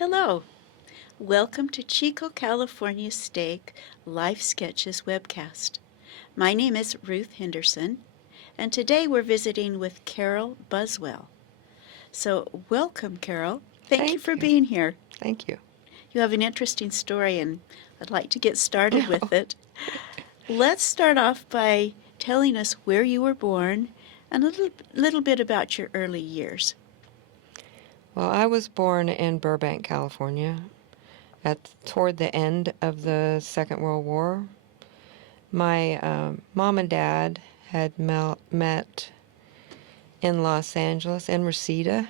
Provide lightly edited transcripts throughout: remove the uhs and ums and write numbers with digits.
Hello. Welcome to Chico, California Steak Life Sketches webcast. My name is Ruth Henderson, and today we're visiting with Carol Buswell. So welcome, Carol. Thank you for being here. Thank you. You have an interesting story, and I'd like to get started with it. Let's start off by telling us where you were born and a little bit about your early years. Well, I was born in Burbank, California, toward the end of the Second World War. My mom and dad had met in Los Angeles, in Reseda,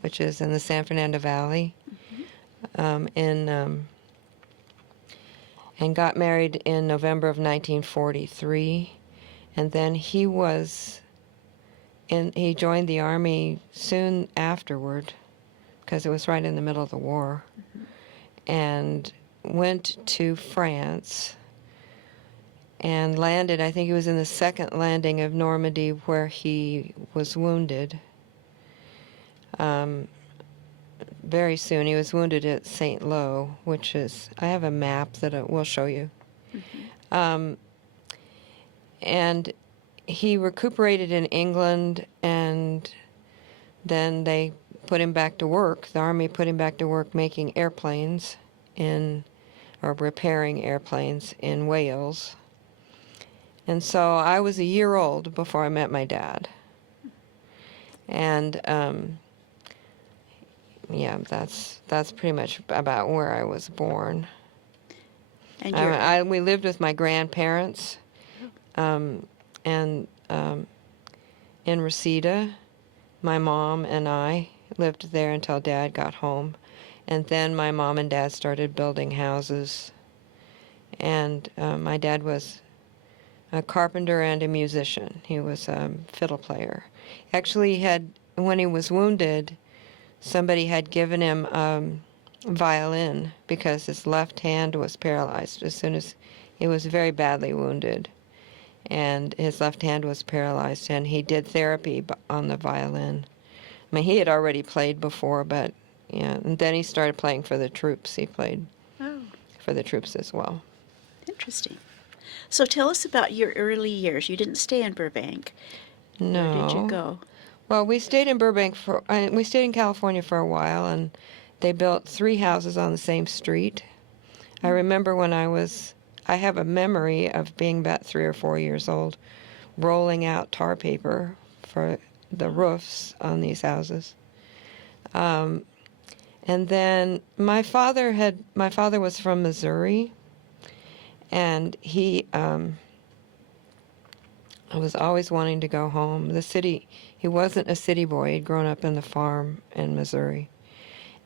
which is in the San Fernando Valley, and got married in November of 1943. And then he joined the Army soon afterward, because it was right in the middle of the war, and went to France and landed. I think he was in the second landing of Normandy, where he was wounded. Very soon. He was wounded at St. Lo, which is, I have a map that we'll show you. And he recuperated in England, and then they put him back to work. The Army put him back to work making airplanes or repairing airplanes in Wales. And so I was a year old before I met my dad. And that's pretty much about where I was born. And we lived with my grandparents in Reseda. My mom and I lived there until Dad got home. And then my mom and Dad started building houses. And my dad was a carpenter and a musician. He was a fiddle player. Actually, when he was wounded, somebody had given him a violin because his left hand was paralyzed as soon as he was very badly wounded. And his left hand was paralyzed, and he did therapy on the violin. I mean, he had already played before, but yeah, and then he started playing for the troops. He played for the troops as well. Interesting. So tell us about your early years. You didn't stay in Burbank. No. Where did you go? Well, we stayed in we stayed in California for a while, and they built 3 houses on the same street. I remember when I have a memory of being about 3 or 4 years old, rolling out tar paper for the roofs on these houses. And then my father was from Missouri, and he was always wanting to go home. He wasn't a city boy. He'd grown up in the farm in Missouri,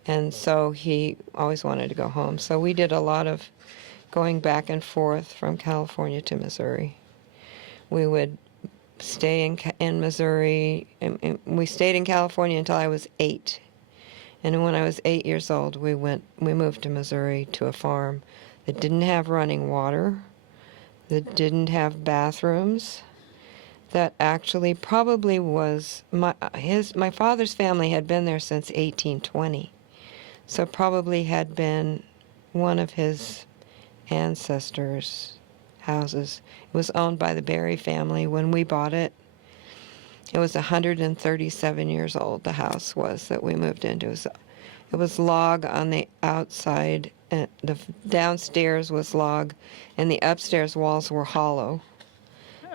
and so he always wanted to go home. So we did a lot of going back and forth from California to Missouri. We would stay in Missouri, and we stayed in California until I was 8. And when I was 8 years old, we moved to Missouri to a farm that didn't have running water, that didn't have bathrooms, that actually probably was my father's family had been there since 1820, so probably had been one of his ancestors' houses. It was owned by the Berry family when we bought it. It was 137 years old, the house was, that we moved into. It was log on the outside, and the downstairs was log, and the upstairs walls were hollow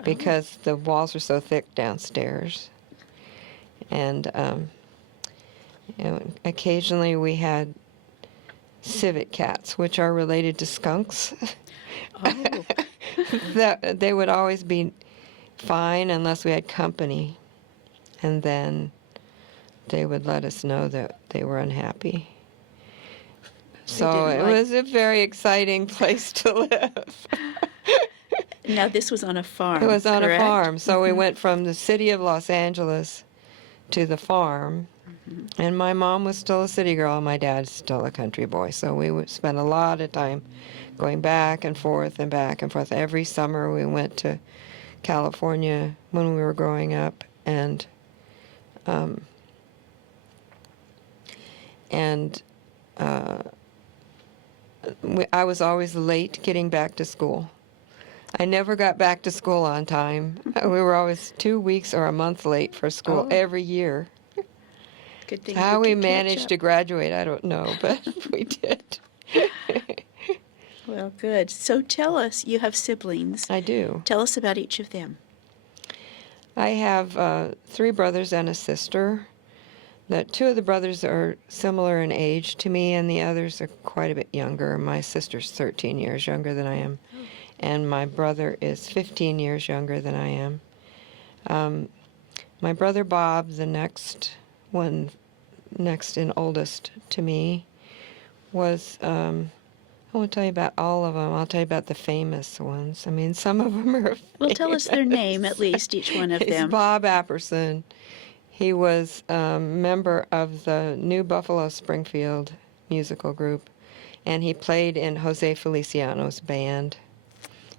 because the walls were so thick downstairs. And occasionally we had civet cats, which are related to skunks. That they would always be fine unless we had company, and then they would let us know that they were unhappy. So it was a very exciting place to live. Now this was on a farm. It was on correct? a farm. So we went from the city of Los Angeles to the farm. And my mom was still a city girl, and my dad's still a country boy. So we would spend a lot of time going back and forth and back and forth. Every summer we went to California when we were growing up, and I was always late getting back to school. I never got back to school on time. We were always 2 weeks or a month late for school Oh. every year. Good thing How you we could catch managed up. to graduate, I don't know, but we did. Well, good. So tell us, you have siblings. I do. Tell us about each of them. I have 3 brothers and a sister. That 2 of the brothers are similar in age to me, and the others are quite a bit younger. My sister's 13 years younger than I am, and my brother is 15 years younger than I am. My brother Bob, the next and oldest to me, was, I won't tell you about all of them. I'll tell you about the famous ones. I mean, some of them are Well, tell us their name, at famous. least, each one of It's them. Bob Apperson. He was a member of the New Buffalo Springfield musical group, and he played in Jose Feliciano's band.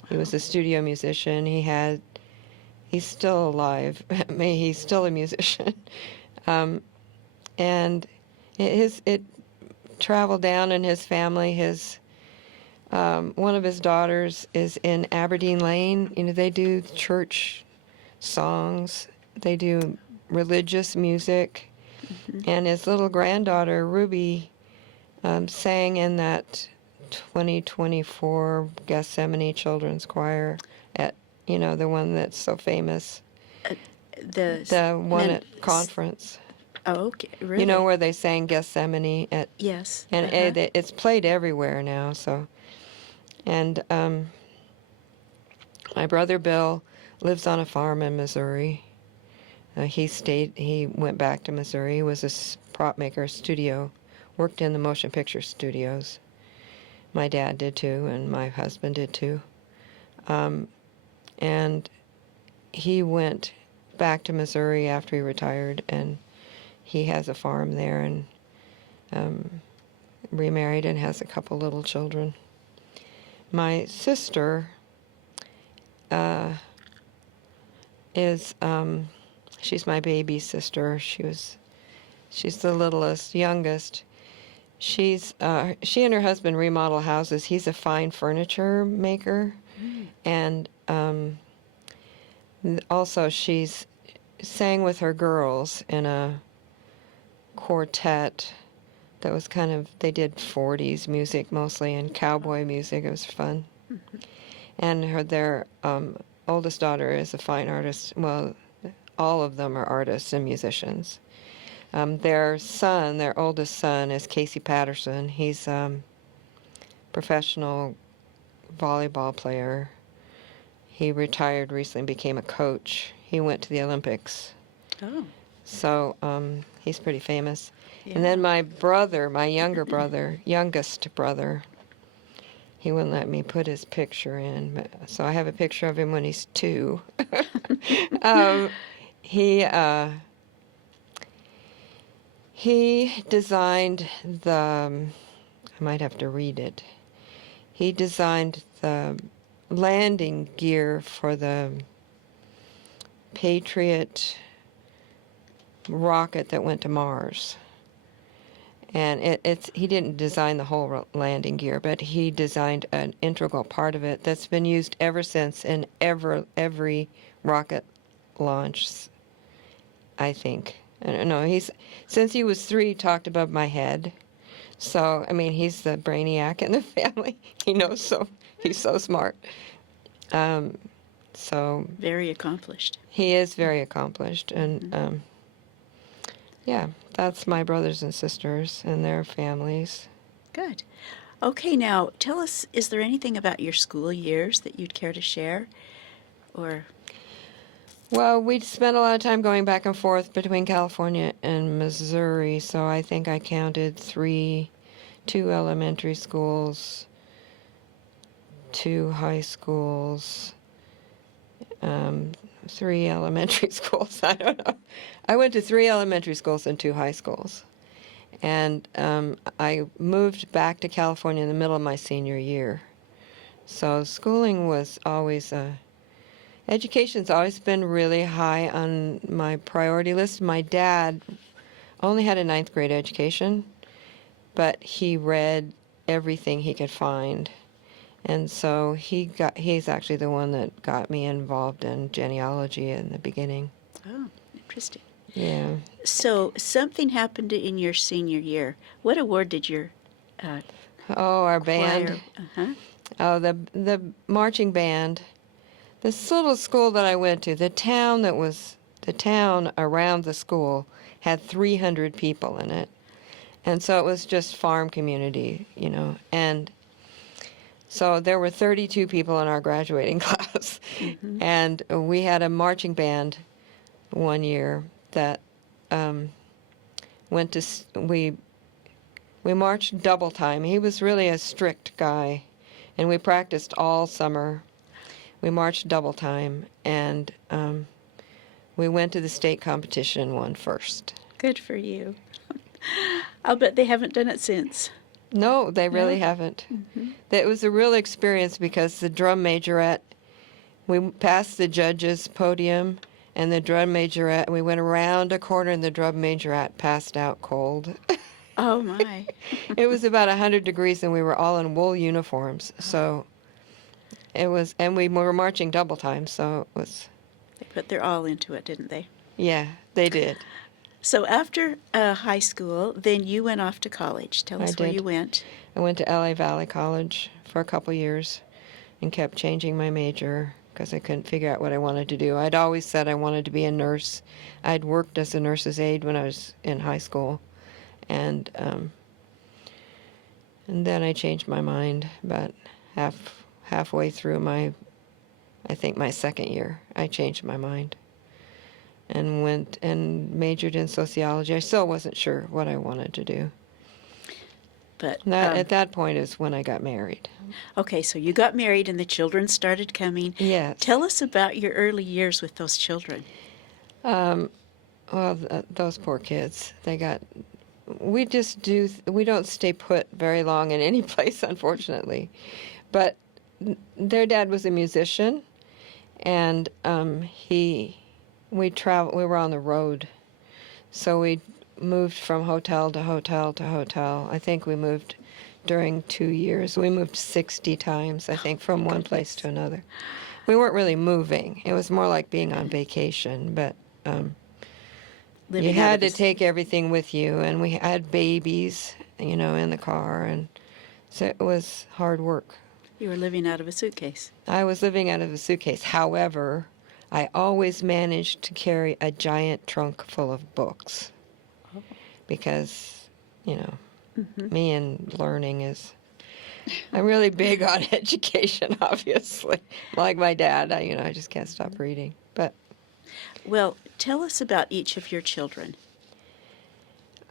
He was a studio musician. He's still alive. I mean, he's still a musician. And it traveled down in his family. One of his daughters is in Aberdeen Lane. You know, they do church songs. They do religious music. And his little granddaughter, Ruby, sang in that 2024 Gethsemane Children's Choir at, the one that's so famous. The one at conference. Oh, okay. Really? You know where they sang Gethsemane at? Yes. And it's played everywhere now. So, and my brother Bill lives on a farm in Missouri. He went back to Missouri. He was a prop maker, worked in the motion picture studios. My dad did too, and my husband did too. And he went back to Missouri after he retired, and he has a farm there, and remarried and has a couple little children. My sister is she's my baby sister. She's the littlest, youngest. She and her husband remodel houses. He's a fine furniture maker, and also she's sang with her girls in a quartet that was they did 40s music mostly and cowboy music. It was fun. And their oldest daughter is a fine artist. Well, all of them are artists and musicians. Their oldest son, is Casey Patterson. He's a professional volleyball player. He retired recently and became a coach. He went to the Olympics. Oh. So he's pretty famous. Yeah. And then my brother, my youngest brother, he wouldn't let me put his picture in. So I have a picture of him when he's 2. He designed I might have to read it. He designed the landing gear for the Patriot rocket that went to Mars. And he didn't design the whole landing gear, but he designed an integral part of it that's been used ever since in every rocket launch, I think. I don't know. Since he was 3, he talked above my head. So, I mean, he's the brainiac in the family. He's so smart. So Very accomplished. he is very accomplished, and yeah, that's my brothers and sisters and their families. Good. Okay, now tell us, is there anything about your school years that you'd care to share? Or Well, we spent a lot of time going back and forth between California and Missouri, so I think I counted 2 elementary schools, 2 high schools, 3 elementary schools. I don't know. I went to 3 elementary schools and 2 high schools. And I moved back to California in the middle of my senior year. So schooling was always education's always been really high on my priority list. My dad only had a 9th grade education, but he read everything he could find. And so he's actually the one that got me involved in genealogy in the beginning. Oh, interesting. Yeah. So something happened in your senior year. What award did your Oh, our band. choir? Uh-huh. Oh, the marching band. This little school that I went to, the town around the school had 300 people in it. And so it was just farm community, And so there were 32 people in our graduating class. Mm-hmm. And we had a marching band one year that we marched double time. He was really a strict guy, and we practiced all summer. We marched double time, and we went to the state competition and won first. Good for you. I'll bet they haven't done it since. No, they really No? haven't. Mm-hmm. It was a real experience because the drum majorette, we passed the judges' podium, and the drum majorette, we went around a corner, and the drum majorette passed out cold. Oh, my. It was about 100 degrees, and we were all in wool uniforms. So it was, and we were marching double time, so it was. They put their all into it, didn't they? Yeah, they did. So after high school, then you went off to college. Tell us where did. you went. I went to LA Valley College for a couple years and kept changing my major because I couldn't figure out what I wanted to do. I'd always said I wanted to be a nurse. I'd worked as a nurse's aide when I was in high school. And then I changed my mind about halfway through my second year. I changed my mind and went and majored in sociology. I still wasn't sure what I wanted to do. But At that point is when I got married. okay, so you got married and the children started coming. Yes. Tell us about your early years with those children. Those poor kids. We don't stay put very long in any place, unfortunately. But their dad was a musician, and we were on the road. So we moved from hotel to hotel to hotel. I think we moved during 2 years. We moved 60 times, I think, from one place to another. We weren't really moving. It was more like being on vacation, but you had to take everything with you, and we had babies, in the car, and so it was hard work. You were living out of a suitcase. I was living out of a suitcase. However, I always managed to carry a giant trunk full of books because, Mm-hmm. me and learning is... I'm really big on education, obviously. Like my dad, I just can't stop reading. But Well, tell us about each of your children.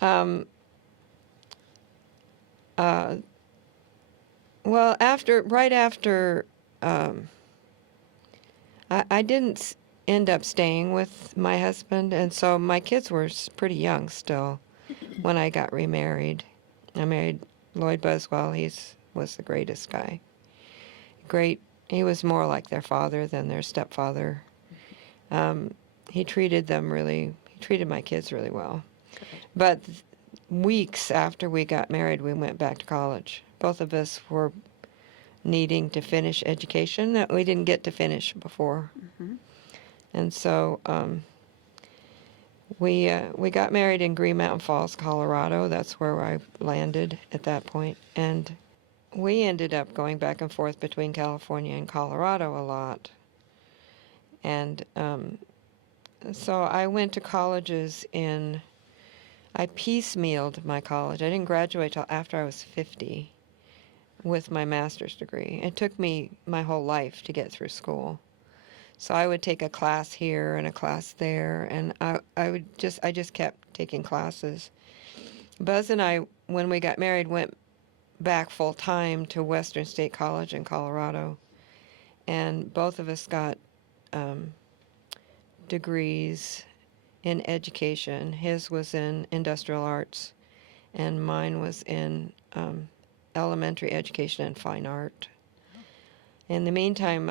well, right after, I didn't end up staying with my husband, and so my kids were pretty young still when I got remarried. I married Lloyd Buswell. He was the greatest guy. Great. He was more like their father than their stepfather. He treated my kids really well. But weeks after we got married, we went back to college. Both of us were needing to finish education that we didn't get to finish before. Mm-hmm. And so we got married in Green Mountain Falls, Colorado. That's where I landed at that point. And we ended up going back and forth between California and Colorado a lot. And so I went to colleges I piecemealed my college. I didn't graduate till after I was 50 with my master's degree. It took me my whole life to get through school. So I would take a class here and a class there, and I just kept taking classes. Buzz and I, when we got married, went back full time to Western State College in Colorado, and both of us got degrees in education. His was in industrial arts, and mine was in elementary education and fine art. In the meantime,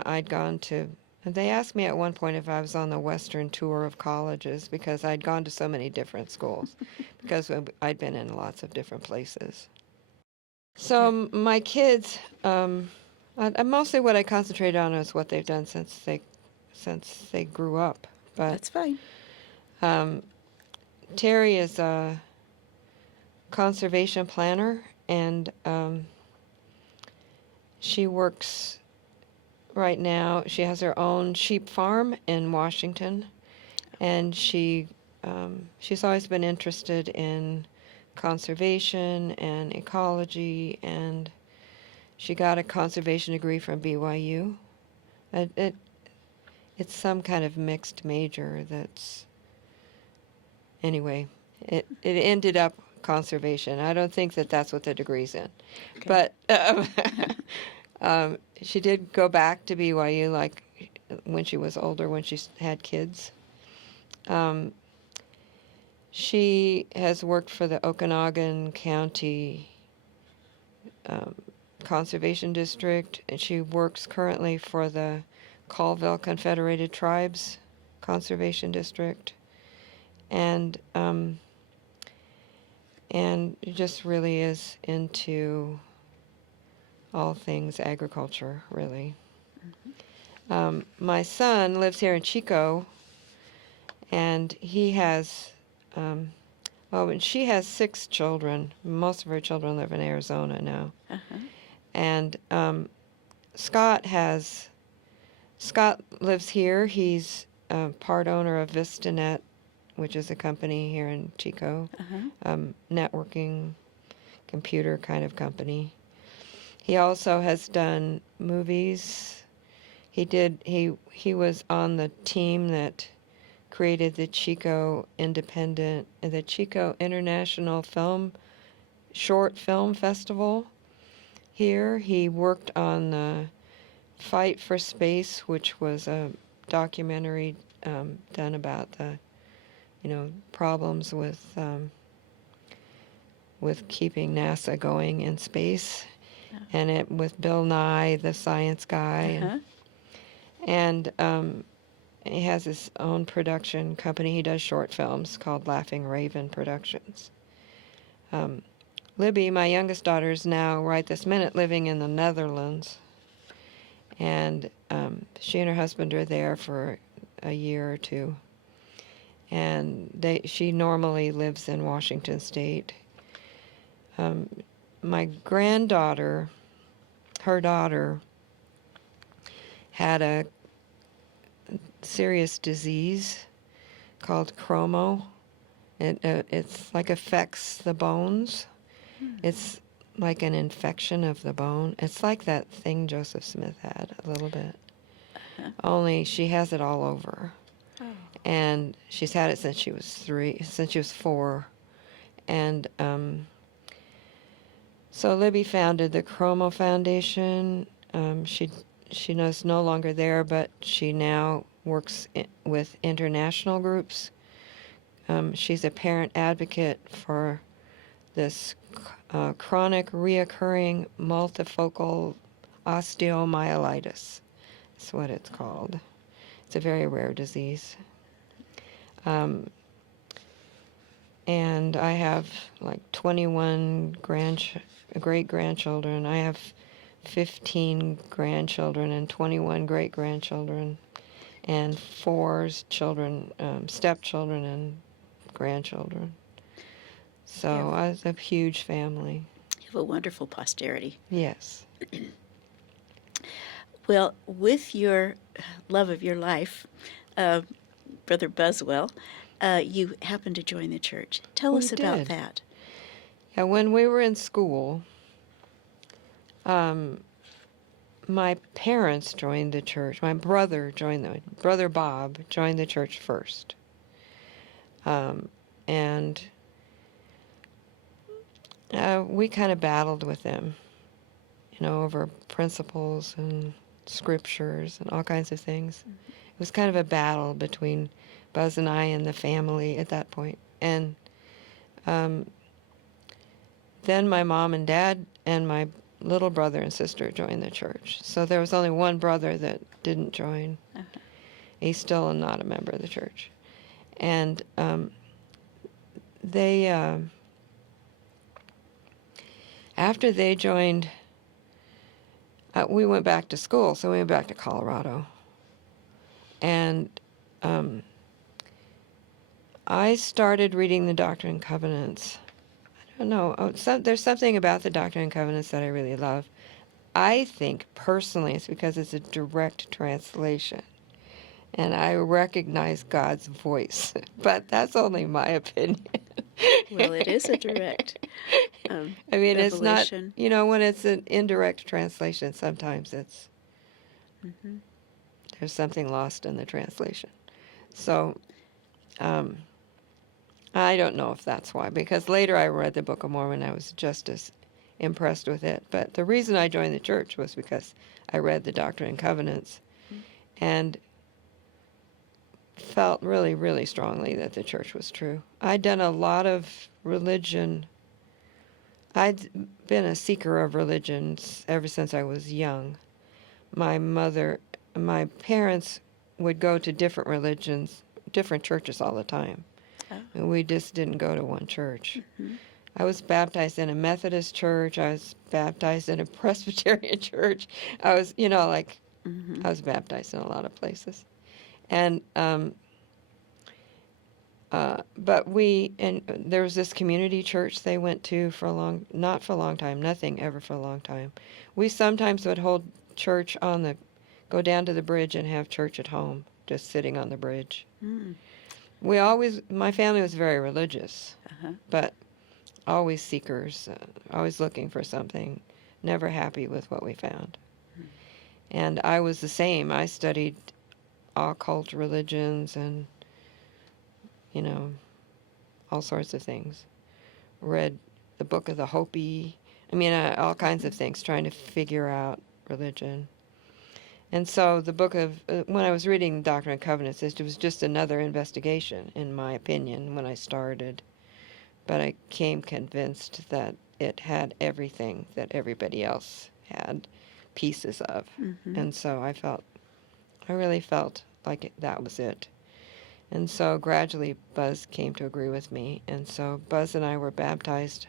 they asked me at one point if I was on the Western tour of colleges because I'd gone to so many different schools because I'd been in lots of different places. So my kids, mostly what I concentrate on is what they've done since they grew up. But That's fine. Terry is a conservation planner, and she works right now. She has her own sheep farm in Washington, and she's always been interested in conservation and ecology, and she got a conservation degree from BYU. It's some kind of mixed major that's, anyway, it ended up conservation. I don't think that that's what the degree's in. Okay. But she did go back to BYU, like when she was older, when she had kids. She has worked for the Okanagan County Conservation District, and she works currently for the Colville Confederated Tribes Conservation District, and just really is into all things agriculture, really. My son lives here in Chico, and he has, and she has 6 children. Most of her children live in Arizona now. Uh-huh. And Scott lives here. He's part owner of VistaNet, which is a company here in Chico, networking, computer kind of company. He also has done movies. He was on the team that created the Chico International Short Film Festival here. He worked on the Fight for Space, which was a documentary done about the problems with keeping NASA going in space, and it with Bill Nye, the science guy, and he has his own production company. He does short films called Laughing Raven Productions. Libby, my youngest daughter, is now, right this minute, living in the Netherlands, and she and her husband are there for a year or two. And she normally lives in Washington State. My granddaughter, her daughter, had a serious disease called chromo. It's like affects the bones. It's like an infection of the bone. It's like that thing Joseph Smith had a little bit. Only she has it all over. Oh. And she's had it since she was 4. And so Libby founded the Chromo Foundation. She is no longer there, but she now works with international groups. She's a parent advocate for this chronic reoccurring multifocal osteomyelitis. That's what it's called. It's a very rare disease. And I have like 21 great-grandchildren. I have 15 grandchildren and 21 great-grandchildren, and 4 children, stepchildren and grandchildren. So I was a huge family. You have a wonderful posterity. Yes. Well, with your love of your life, Brother Buswell, you happened to join the church. Tell us about that. Yeah, when we were in school, my parents joined the church. My brother Bob joined the church first. And we kind of battled with them, over principles and scriptures and all kinds of things. Mm-hmm. It was kind of a battle between Buzz and I and the family at that point. And then my mom and dad and my little brother and sister joined the church. So there was only one brother that didn't join. Uh-huh. He's still not a member of the church. And they After they joined, we went back to school, so we went back to Colorado. And I started reading the Doctrine and Covenants. I don't know. There's something about the Doctrine and Covenants that I really love. I think, personally, it's because it's a direct translation. And I recognize God's voice. But that's only my opinion. Well, it is a direct I mean, it's not, revelation. when it's an indirect translation, sometimes Mm-hmm. there's something lost in the translation. So, I don't know if that's why, because later I read the Book of Mormon, I was just as impressed with it. But the reason I joined the church was because I read the Doctrine and Covenants and felt really, really strongly that the church was true. I'd done a lot of religion. I'd been a seeker of religions ever since I was young. My parents would go to different religions, different churches all the time. Oh. And we just didn't go to one church. Mm-hmm. I was baptized in a Methodist church. I was baptized in a Presbyterian church. I was, Mm-hmm. I was baptized in a lot of places. And, but there was this community church they went to not for a long time, nothing ever for a long time. We sometimes would hold church go down to the bridge and have church at home, just sitting on the bridge. Mm. My family was very religious, Uh-huh. but always seekers, always looking for something, never happy with what we found. Mm. And I was the same. I studied occult religions and, all sorts of things. Read the Book of the Hopi. I mean, all kinds of things, trying to figure out religion. And so when I was reading Doctrine and Covenants, it was just another investigation, in my opinion, when I started. But I came convinced that it had everything that everybody else had pieces of. Mm-hmm. And so I really felt like that was it. And so gradually Buzz came to agree with me. And so Buzz and I were baptized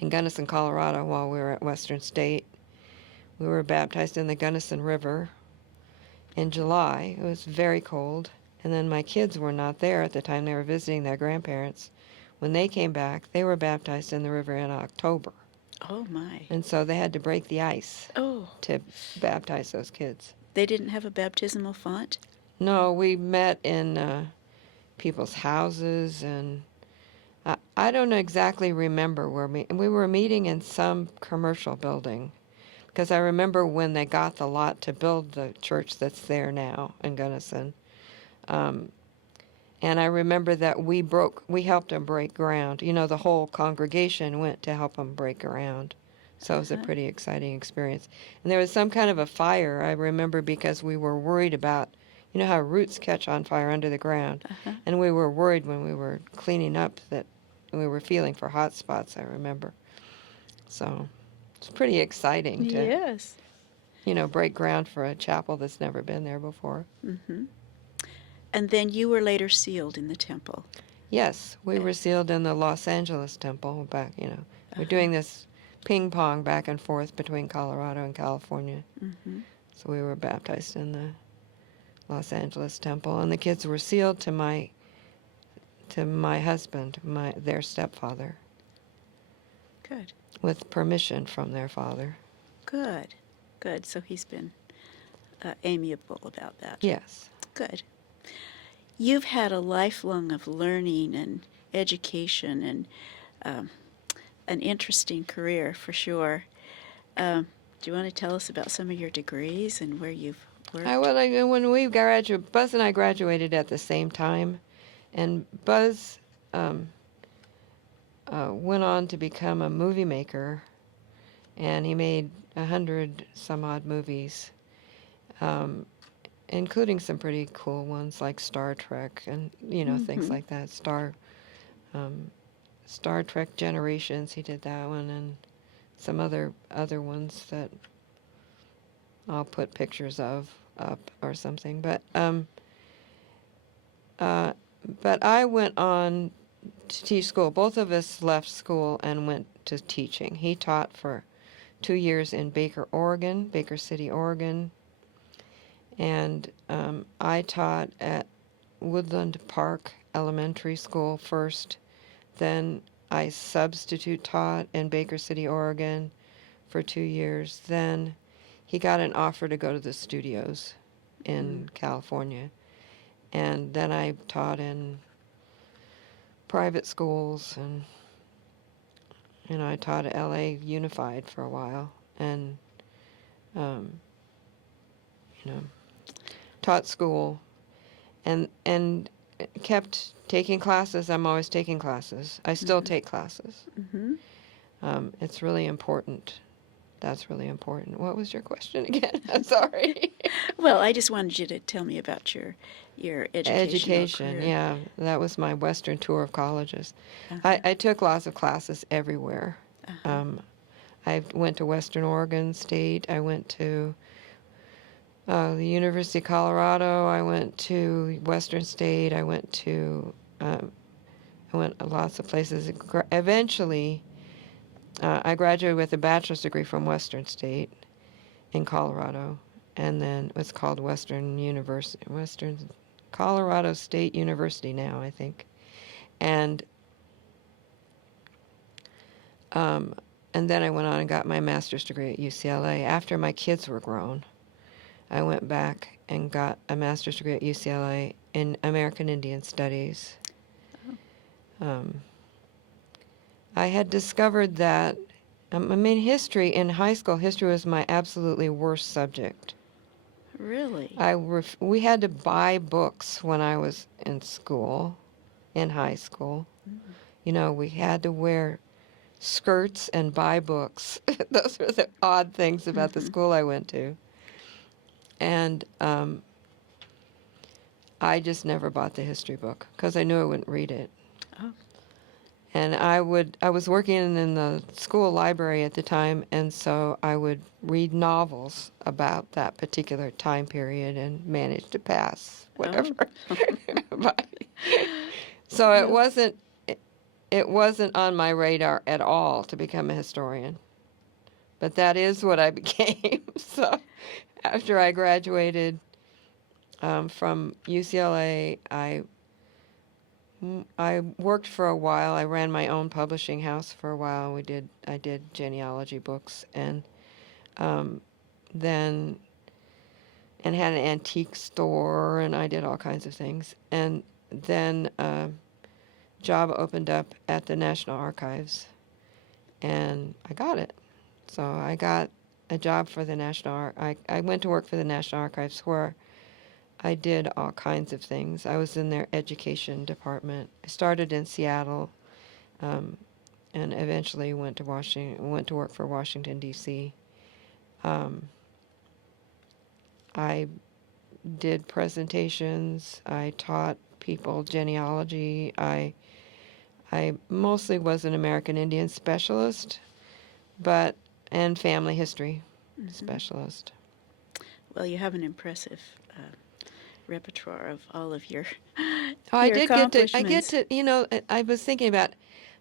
in Gunnison, Colorado while we were at Western State. We were baptized in the Gunnison River in July. It was very cold. And then my kids were not there at the time. They were visiting their grandparents. When they came back, they were baptized in the river in October. Oh, my. And so they had to break the ice to baptize those kids. They didn't have a baptismal font? No, we met in people's houses, and I don't exactly remember where we were meeting in some commercial building, because I remember when they got the lot to build the church that's there now in Gunnison. And I remember that we helped them break ground. The whole congregation went to help them break ground. So it was a pretty exciting experience. And there was some kind of a fire, I remember, because we were worried about, how roots catch on fire under the ground. Uh-huh. And we were worried when we were cleaning up that we were feeling for hot spots, I remember. So it's pretty exciting to, Yes. break ground for a chapel that's never been there before. Mm-hmm. And then you were later sealed in the temple. Yes, we were sealed in the Los Angeles temple back, We're doing this ping pong back and forth between Colorado and California. Mm-hmm. So we were baptized in the Los Angeles temple, and the kids were sealed to my husband, their stepfather, Good. with permission from their father. Good. Good. So he's been amiable about that. Yes. Good. You've had a lifelong of learning and education and an interesting career for sure. Do you want to tell us about some of your degrees and where you've worked? When we graduated, Buzz and I graduated at the same time, and Buzz went on to become a movie maker, and he made 100 some odd movies, including some pretty cool ones like Star Trek and things like that. Star Trek Generations, he did that one, and some other ones that I'll put pictures of up or something. But I went on to teach school. Both of us left school and went to teaching. He taught for 2 years in Baker City, Oregon, and I taught at Woodland Park Elementary School first. Then I substitute taught in Baker City, Oregon for 2 years. Then he got an offer to go to the studios in California. And then I taught in private schools, and I taught at LA Unified for a while, and you know, taught school, and kept taking classes. I'm always taking classes. I still take classes. It's really important. That's really important. What was your question again? I'm sorry. Well, I just wanted you to tell me about your educational career. Yeah. That was my Western tour of colleges. Uh-huh. I took lots of classes everywhere. Uh-huh. I went to Western Oregon State. I went to the University of Colorado. I went to Western State. I went to lots of places. Eventually, I graduated with a bachelor's degree from Western State in Colorado, and then it was called Western Colorado State University now, I think. And then I went on and got my master's degree at UCLA. After my kids were grown, I went back and got a master's degree at UCLA in American Indian Studies. I had discovered that, history, in high school, history was my absolutely worst subject. Really? We had to buy books when I was in high school. We had to wear skirts and buy books. Those were the odd things about the school I went to. And I just never bought the history book because I knew I wouldn't read it. Oh. And I was working in the school library at the time, and so I would read novels about that particular time period and manage to pass whatever. So it wasn't on my radar at all to become a historian. But that is what I became. So after I graduated from UCLA, I worked for a while. I ran my own publishing house for a while. I did genealogy books, and then had an antique store, and I did all kinds of things. And then a job opened up at the National Archives, and I got it. So I got a job for the I went to work for the National Archives, where I did all kinds of things. I was in their education department. I started in Seattle, and eventually went to work for Washington, D.C. I did presentations. I taught people genealogy. I mostly was an American Indian specialist, and family history specialist. Well, you have an impressive repertoire of all of your I did accomplishments. I was thinking about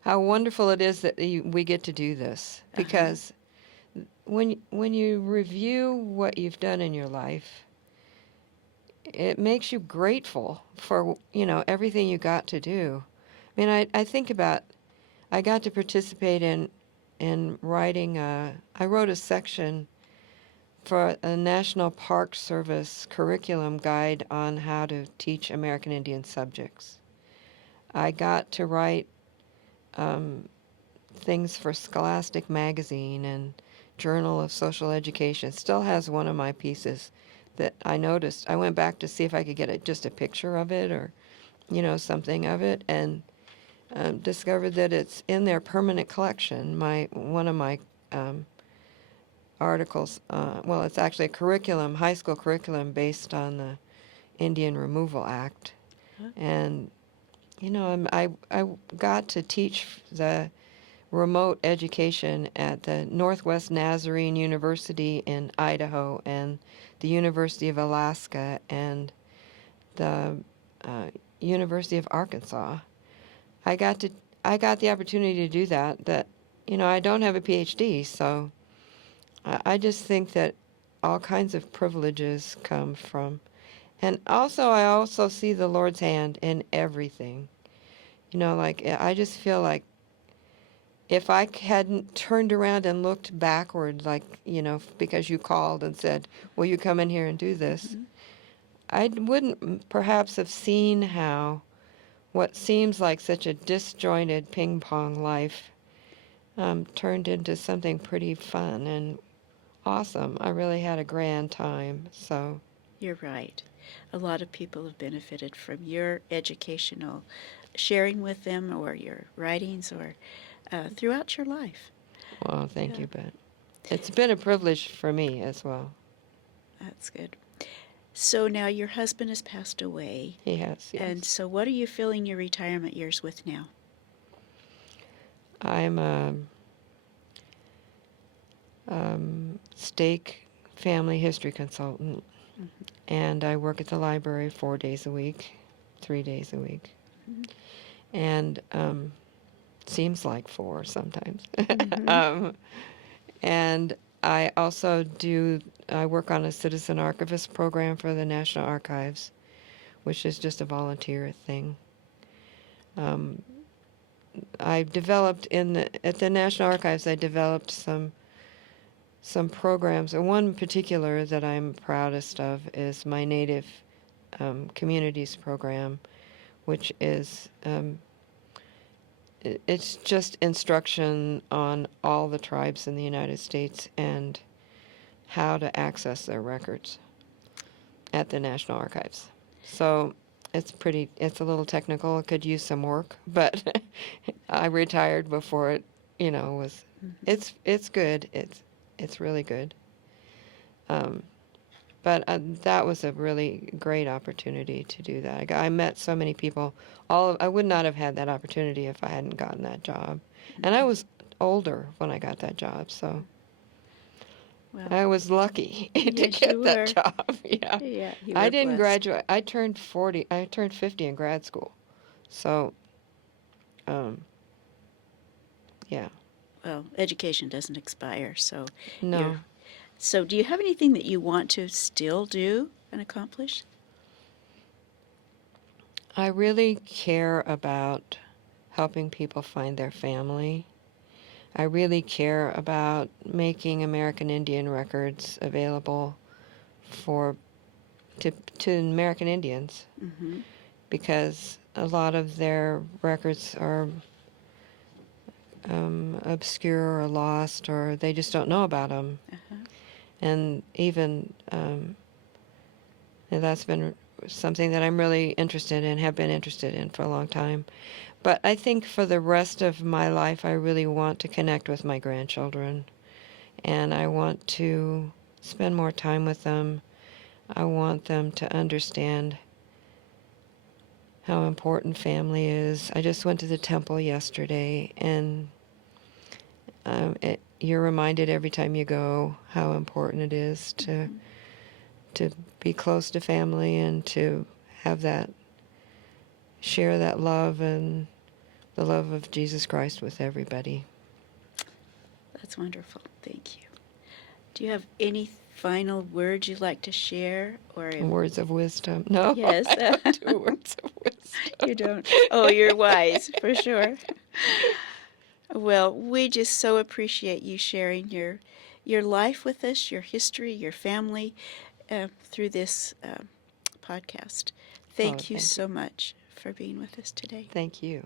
how wonderful it is that we get to do this, because when you review what you've done in your life, it makes you grateful for everything you got to do. I think about, I got to participate in writing I wrote a section for a National Park Service curriculum guide on how to teach American Indian subjects. I got to write things for Scholastic Magazine and Journal of Social Education. Still has one of my pieces that I noticed. I went back to see if I could get just a picture of it, or something of it, and discovered that it's in their permanent collection. One of my articles, it's actually a high school curriculum based on the Indian Removal Act. And I got to teach the remote education at the Northwest Nazarene University in Idaho, and the University of Alaska, and the University of Arkansas. I got to I got the opportunity to do that. That I don't have a PhD, so I just think that all kinds of privileges come from, and also I also see the Lord's hand in everything. Like I just feel like if I hadn't turned around and looked backward, like because you called and said, "Will you come in here and do this?" Mhm. I wouldn't perhaps have seen how what seems like such a disjointed ping pong life turned into something pretty fun and awesome. I really had a grand time. So, You're right. A lot of people have benefited from your educational sharing with them or your writings or throughout your life. well, thank Yeah, you, but it's been a privilege for me as well. that's good. So now your husband has passed away. He has, And yes. so what are you filling your retirement years with now? I'm a stake family history consultant, Mhm. and I work at the library 4 days a week, 3 days a week, Mhm. and seems like four sometimes. Mhm. um, and I also I work on a citizen archivist program for the National Archives, which is just a volunteer thing. Um, I developed at the National Archives. I developed some programs, and one in particular that I'm proudest of is my Native Communities program, which is it's just instruction on all the tribes in the United States and how to access their records at the National Archives. So it's a little technical. It could use some work, but I retired before it, was, Mhm. it's good. It's really good. Um, but that was a really great opportunity to do that. I met so many people. I would not have had that opportunity if I hadn't gotten that job. And I Mhm. was older when I got that job, so Well, I was lucky to yes, you get that were. job. Yeah. Yeah, you I were didn't blessed. graduate. I turned 50 in grad school. So, um, yeah. Well, education doesn't expire, so you're. No. So, do you have anything that you want to still do and accomplish? I really care about helping people find their family. I really care about making American Indian records available for to American Indians Mm-hmm. because a lot of their records are obscure or lost or they just don't know about them. Uh-huh. And even and that's been something that I'm really interested in, have been interested in for a long time. But I think for the rest of my life, I really want to connect with my grandchildren. And I want to spend more time with them. I want them to understand how important family is. I just went to the temple yesterday, and you're reminded every time you go how important it is Mm-hmm. to be close to family and to have that share that love and the love of Jesus Christ with everybody. That's wonderful. Thank you. Do you have any final words you'd like to share, or if Words of wisdom. No, yes, I don't do words of you wisdom. don't? Oh, you're wise for sure. Well, we just so appreciate you sharing your life with us, your history, your family, through this podcast. Oh, Thank you thank you. so much for being with us today. Thank you.